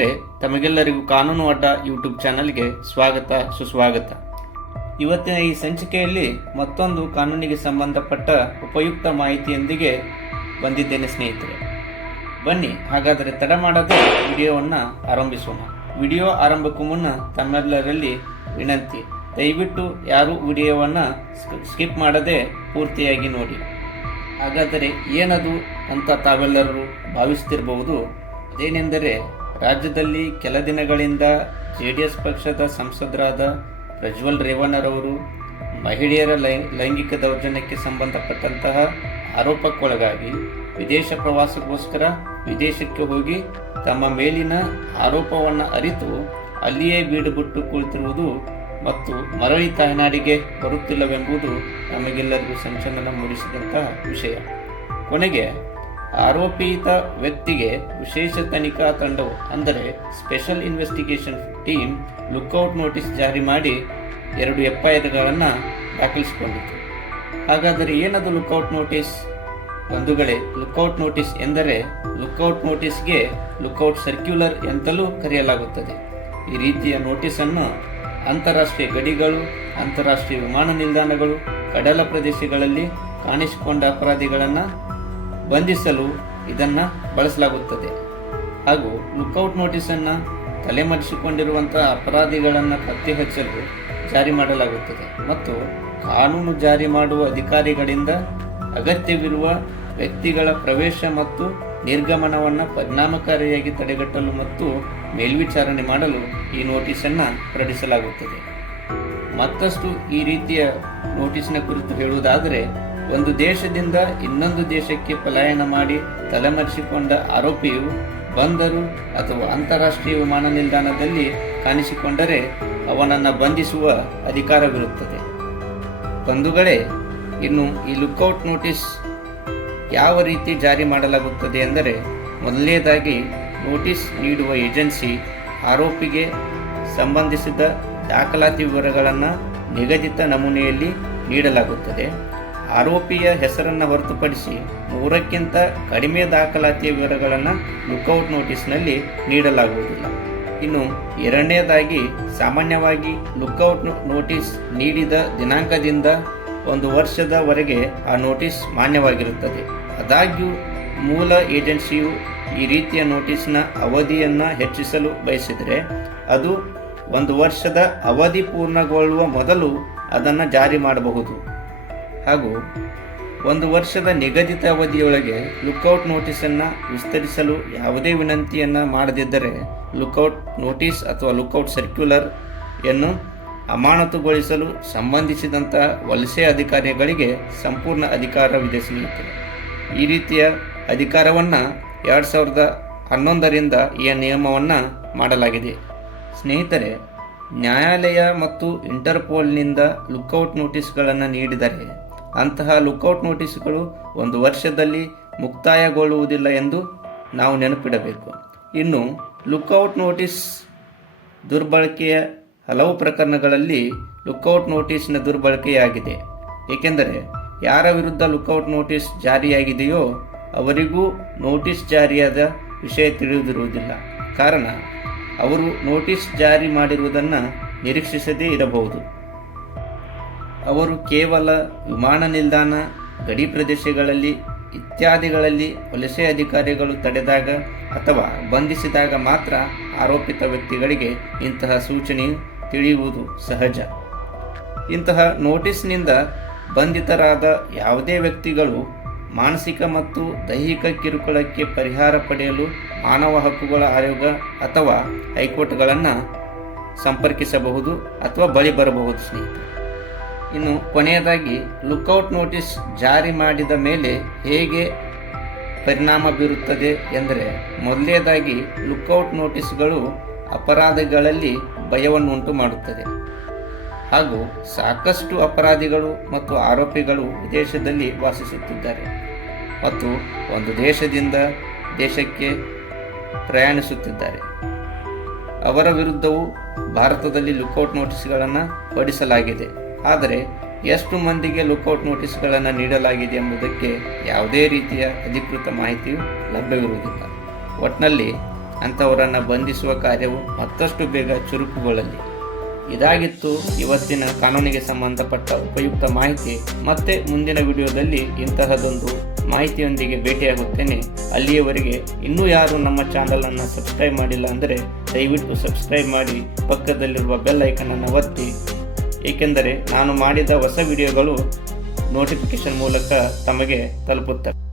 ಸ್ನೇಹಿತರೆ, ತಮಗೆಲ್ಲರಿಗೂ ಕಾನೂನು ಅಡ್ಡ ಯೂಟ್ಯೂಬ್ ಚಾನಲ್ಗೆ ಸ್ವಾಗತ ಸುಸ್ವಾಗತ. ಇವತ್ತಿನ ಈ ಸಂಚಿಕೆಯಲ್ಲಿ ಮತ್ತೊಂದು ಕಾನೂನಿಗೆ ಸಂಬಂಧಪಟ್ಟ ಉಪಯುಕ್ತ ಮಾಹಿತಿಯೊಂದಿಗೆ ಬಂದಿದ್ದೇನೆ ಸ್ನೇಹಿತರೆ. ಬನ್ನಿ ಹಾಗಾದರೆ ತಡ ಮಾಡದೆ ವಿಡಿಯೋವನ್ನು ಆರಂಭಿಸೋಣ. ವಿಡಿಯೋ ಆರಂಭಕ್ಕೂ ಮುನ್ನ ತಮ್ಮೆಲ್ಲರಲ್ಲಿ ವಿನಂತಿ, ದಯವಿಟ್ಟು ಯಾರು ವಿಡಿಯೋವನ್ನು ಸ್ಕಿಪ್ ಮಾಡದೆ ಪೂರ್ತಿಯಾಗಿ ನೋಡಿ. ಹಾಗಾದರೆ ಏನದು ಅಂತ ತಾವೆಲ್ಲರೂ ಭಾವಿಸ್ತಿರಬಹುದು. ಅದೇನೆಂದರೆ, ರಾಜ್ಯದಲ್ಲಿ ಕೆಲ ದಿನಗಳಿಂದ JDS ಪಕ್ಷದ ಸಂಸದರಾದ ಪ್ರಜ್ವಲ್ ರೇವಣ್ಣರವರು ಮಹಿಳೆಯರ ಲೈಂಗಿಕ ದೌರ್ಜನ್ಯಕ್ಕೆ ಸಂಬಂಧಪಟ್ಟಂತಹ ಆರೋಪಕ್ಕೊಳಗಾಗಿ ವಿದೇಶ ಪ್ರವಾಸಕ್ಕೋಸ್ಕರ ವಿದೇಶಕ್ಕೆ ಹೋಗಿ ತಮ್ಮ ಮೇಲಿನ ಆರೋಪವನ್ನು ಅರಿತು ಅಲ್ಲಿಯೇ ಬೀಡುಬಿಟ್ಟು ಕುಳಿತಿರುವುದು ಮತ್ತು ಮರಳಿ ತಾಯ್ನಾಡಿಗೆ ಬರುತ್ತಿಲ್ಲವೆಂಬುದು ನಮಗೆಲ್ಲರಿಗೂ ಸಂಚಲನ ಮೂಡಿಸಿದಂತಹ ವಿಷಯ. ಕೊನೆಗೆ ಆರೋಪಿತ ವ್ಯಕ್ತಿಗೆ ವಿಶೇಷ ತನಿಖಾ ತಂಡವು ಅಂದರೆ special investigation team lookout notice ಜಾರಿ ಮಾಡಿ 2 FIRಗಳನ್ನು ದಾಖಲಿಸಿಕೊಂಡಿತು. ಹಾಗಾದರೆ ಏನದು ಲುಕ್ಔಟ್ ನೋಟಿಸ್? ಬಂಧುಗಳೇ, ಲುಕ್ಔಟ್ ನೋಟಿಸ್ ಎಂದರೆ ಲುಕ್ಔಟ್ ನೋಟಿಸ್ಗೆ ಲುಕ್ಔಟ್ ಸರ್ಕ್ಯುಲರ್ ಎಂತಲೂ ಕರೆಯಲಾಗುತ್ತದೆ. ಈ ರೀತಿಯ ನೋಟಿಸನ್ನು ಅಂತಾರಾಷ್ಟ್ರೀಯ ಗಡಿಗಳು, ಅಂತಾರಾಷ್ಟ್ರೀಯ ವಿಮಾನ ನಿಲ್ದಾಣಗಳು, ಕಡಲ ಪ್ರದೇಶಗಳಲ್ಲಿ ಕಾಣಿಸಿಕೊಂಡ ಅಪರಾಧಿಗಳನ್ನು ಬಂಧಿಸಲು ಇದನ್ನು ಬಳಸಲಾಗುತ್ತದೆ. ಹಾಗೂ ಲುಕ್ಔಟ್ ನೋಟಿಸನ್ನು ತಲೆಮರೆಸಿಕೊಂಡಿರುವಂತಹ ಅಪರಾಧಿಗಳನ್ನು ಪತ್ತೆ ಹಚ್ಚಲು ಜಾರಿ ಮಾಡಲಾಗುತ್ತದೆ ಮತ್ತು ಕಾನೂನು ಜಾರಿ ಮಾಡುವ ಅಧಿಕಾರಿಗಳಿಂದ ಅಗತ್ಯವಿರುವ ವ್ಯಕ್ತಿಗಳ ಪ್ರವೇಶ ಮತ್ತು ನಿರ್ಗಮನವನ್ನು ಪರಿಣಾಮಕಾರಿಯಾಗಿ ತಡೆಗಟ್ಟಲು ಮತ್ತು ಮೇಲ್ವಿಚಾರಣೆ ಮಾಡಲು ಈ ನೋಟಿಸನ್ನು ಹೊರಡಿಸಲಾಗುತ್ತದೆ. ಮತ್ತಷ್ಟು ಈ ರೀತಿಯ ನೋಟಿಸಿನ ಕುರಿತು ಹೇಳುವುದಾದರೆ, ಒಂದು ದೇಶದಿಂದ ಇನ್ನೊಂದು ದೇಶಕ್ಕೆ ಪಲಾಯನ ಮಾಡಿ ತಲೆಮರೆಸಿಕೊಂಡ ಆರೋಪಿಯು ಬಂದರು ಅಥವಾ ಅಂತಾರಾಷ್ಟ್ರೀಯ ವಿಮಾನ ನಿಲ್ದಾಣದಲ್ಲಿ ಕಾಣಿಸಿಕೊಂಡರೆ ಅವನನ್ನು ಬಂಧಿಸುವ ಅಧಿಕಾರವಿರುತ್ತದೆ. ಬಂಧುಗಳೇ, ಇನ್ನು ಈ ಲುಕ್ಔಟ್ ನೋಟಿಸ್ ಯಾವ ರೀತಿ ಜಾರಿ ಮಾಡಲಾಗುತ್ತದೆ ಎಂದರೆ, ಮೊದಲನೇದಾಗಿ ನೋಟಿಸ್ ನೀಡುವ ಏಜೆನ್ಸಿ ಆರೋಪಿಗೆ ಸಂಬಂಧಿಸಿದ ದಾಖಲಾತಿ ವಿವರಗಳನ್ನು ನಿಗದಿತ ನಮೂನೆಯಲ್ಲಿ ನೀಡಲಾಗುತ್ತದೆ. ಆರೋಪಿಯ ಹೆಸರನ್ನು ಹೊರತುಪಡಿಸಿ 3ಕ್ಕಿಂತ ಕಡಿಮೆ ದಾಖಲಾತಿಯ ವಿವರಗಳನ್ನು ಲುಕ್ಔಟ್ ನೋಟಿಸ್ನಲ್ಲಿ ನೀಡಲಾಗುವುದಿಲ್ಲ. ಇನ್ನು ಎರಡನೇದಾಗಿ, ಸಾಮಾನ್ಯವಾಗಿ ಲುಕ್ಔಟ್ ನೋಟಿಸ್ ನೀಡಿದ ದಿನಾಂಕದಿಂದ 1 ವರ್ಷದವರೆಗೆ ಆ ನೋಟಿಸ್ ಮಾನ್ಯವಾಗಿರುತ್ತದೆ. ಆದಾಗ್ಯೂ ಮೂಲ ಏಜೆನ್ಸಿಯು ಈ ರೀತಿಯ ನೋಟಿಸ್ನ ಅವಧಿಯನ್ನು ಹೆಚ್ಚಿಸಲು ಬಯಸಿದರೆ ಅದು 1 ವರ್ಷದ ಅವಧಿ ಪೂರ್ಣಗೊಳ್ಳುವ ಮೊದಲು ಅದನ್ನು ಜಾರಿ ಮಾಡಬಹುದು. ಹಾಗೂ 1 ವರ್ಷದ ನಿಗದಿತ ಅವಧಿಯೊಳಗೆ ಲುಕ್ಔಟ್ ನೋಟಿಸನ್ನು ವಿಸ್ತರಿಸಲು ಯಾವುದೇ ವಿನಂತಿಯನ್ನು ಮಾಡದಿದ್ದರೆ ಲುಕ್ಔಟ್ ನೋಟಿಸ್ ಅಥವಾ ಲುಕ್ಔಟ್ ಸರ್ಕ್ಯುಲರ್ ಯನ್ನು ಅಮಾನತುಗೊಳಿಸಲು ಸಂಬಂಧಿಸಿದಂಥ ವಲಸೆ ಅಧಿಕಾರಿಗಳಿಗೆ ಸಂಪೂರ್ಣ ಅಧಿಕಾರವಿದೆ ಸ್ನೇಹಿತರೆ. ಈ ರೀತಿಯ ಅಧಿಕಾರವನ್ನು 2011ರಿಂದ ಈ ನಿಯಮವನ್ನು ಮಾಡಲಾಗಿದೆ. ಸ್ನೇಹಿತರೆ, ನ್ಯಾಯಾಲಯ ಮತ್ತು ಇಂಟರ್ಪೋಲ್ನಿಂದ ಲುಕ್ಔಟ್ ನೋಟಿಸ್ಗಳನ್ನು ನೀಡಿದರೆ ಅಂತಹ ಲುಕ್ಔಟ್ ನೋಟಿಸ್ಗಳು 1 ವರ್ಷದಲ್ಲಿ ಮುಕ್ತಾಯಗೊಳ್ಳುವುದಿಲ್ಲ ಎಂದು ನಾವು ನೆನಪಿಡಬೇಕು. ಇನ್ನು ಲುಕ್ಔಟ್ ನೋಟಿಸ್ ದುರ್ಬಳಕೆಯ ಹಲವು ಪ್ರಕರಣಗಳಲ್ಲಿ ಲುಕ್ಔಟ್ ನೋಟಿಸ್ನ ದುರ್ಬಳಕೆಯಾಗಿದೆ. ಏಕೆಂದರೆ ಯಾರ ವಿರುದ್ಧ ಲುಕ್ಔಟ್ ನೋಟಿಸ್ ಜಾರಿಯಾಗಿದೆಯೋ ಅವರಿಗೂ ನೋಟಿಸ್ ಜಾರಿಯಾದ ವಿಷಯ ತಿಳಿದಿರುವುದಿಲ್ಲ. ಕಾರಣ ಅವರು ನೋಟಿಸ್ ಜಾರಿ ಮಾಡಿರುವುದನ್ನು ನಿರೀಕ್ಷಿಸದೇ ಇರಬಹುದು. ಅವರು ಕೇವಲ ವಿಮಾನ ನಿಲ್ದಾಣ, ಗಡಿ ಪ್ರದೇಶಗಳಲ್ಲಿ ಇತ್ಯಾದಿಗಳಲ್ಲಿ ವಲಸೆ ಅಧಿಕಾರಿಗಳು ತಡೆದಾಗ ಅಥವಾ ಬಂಧಿಸಿದಾಗ ಮಾತ್ರ ಆರೋಪಿತ ವ್ಯಕ್ತಿಗಳಿಗೆ ಇಂತಹ ಸೂಚನೆಯು ತಿಳಿಯುವುದು ಸಹಜ. ಇಂತಹ ನೋಟಿಸ್ನಿಂದ ಬಂಧಿತರಾದ ಯಾವುದೇ ವ್ಯಕ್ತಿಗಳು ಮಾನಸಿಕ ಮತ್ತು ದೈಹಿಕ ಕಿರುಕುಳಕ್ಕೆ ಪರಿಹಾರ ಪಡೆಯಲು ಮಾನವ ಹಕ್ಕುಗಳ ಆಯೋಗ ಅಥವಾ ಹೈಕೋರ್ಟ್ಗಳನ್ನು ಸಂಪರ್ಕಿಸಬಹುದು ಅಥವಾ ಬಳಿ ಬರಬಹುದು ಸ್ನೇಹಿತರೆ. ಇನ್ನು ಕೊನೆಯದಾಗಿ, ಲುಕ್ಔಟ್ ನೋಟಿಸ್ ಜಾರಿ ಮಾಡಿದ ಮೇಲೆ ಹೇಗೆ ಪರಿಣಾಮ ಬೀರುತ್ತದೆ ಎಂದರೆ, ಮೊದಲನೇದಾಗಿ ಲುಕ್ಔಟ್ ನೋಟಿಸ್ಗಳು ಅಪರಾಧಿಗಳಲ್ಲಿ ಭಯವನ್ನು ಉಂಟು ಮಾಡುತ್ತದೆ. ಹಾಗೂ ಸಾಕಷ್ಟು ಅಪರಾಧಿಗಳು ಮತ್ತು ಆರೋಪಿಗಳು ವಿದೇಶದಲ್ಲಿ ವಾಸಿಸುತ್ತಿದ್ದಾರೆ ಮತ್ತು ಒಂದು ದೇಶದಿಂದ ದೇಶಕ್ಕೆ ಪ್ರಯಾಣಿಸುತ್ತಿದ್ದಾರೆ. ಅವರ ವಿರುದ್ಧವೂ ಭಾರತದಲ್ಲಿ ಲುಕ್ಔಟ್ ನೋಟಿಸ್ಗಳನ್ನು ಹೊರಡಿಸಲಾಗಿದೆ. ಆದರೆ ಎಷ್ಟು ಮಂದಿಗೆ ಲುಕ್ಔಟ್ ನೋಟಿಸ್ಗಳನ್ನು ನೀಡಲಾಗಿದೆ ಎಂಬುದಕ್ಕೆ ಯಾವುದೇ ರೀತಿಯ ಅಧಿಕೃತ ಮಾಹಿತಿಯು ಲಭ್ಯವಿರುವುದಿಲ್ಲ. ಒಟ್ಟಿನಲ್ಲಿ ಅಂಥವರನ್ನು ಬಂಧಿಸುವ ಕಾರ್ಯವು ಮತ್ತಷ್ಟು ಬೇಗ ಚುರುಕುಗೊಳ್ಳಲಿ. ಇದಾಗಿತ್ತು ಇವತ್ತಿನ ಕಾನೂನಿಗೆ ಸಂಬಂಧಪಟ್ಟ ಉಪಯುಕ್ತ ಮಾಹಿತಿ. ಮತ್ತೆ ಮುಂದಿನ ವಿಡಿಯೋದಲ್ಲಿ ಇಂತಹದೊಂದು ಮಾಹಿತಿಯೊಂದಿಗೆ ಭೇಟಿಯಾಗುತ್ತೇನೆ. ಅಲ್ಲಿಯವರೆಗೆ ಇನ್ನೂ ಯಾರು ನಮ್ಮ ಚಾನಲನ್ನು ಸಬ್ಸ್ಕ್ರೈಬ್ ಮಾಡಿಲ್ಲ ಅಂದರೆ ದಯವಿಟ್ಟು ಸಬ್ಸ್ಕ್ರೈಬ್ ಮಾಡಿ, ಪಕ್ಕದಲ್ಲಿರುವ ಬೆಲ್ ಐಕನನ್ನು ಒತ್ತಿ, ಏಕೆಂದರೆ ನಾನು ಮಾಡಿದ ಹೊಸ ವಿಡಿಯೋಗಳು ನೋಟಿಫಿಕೇಶನ್ ಮೂಲಕ ತಮಗೆ ತಲುಪುತ್ತವೆ.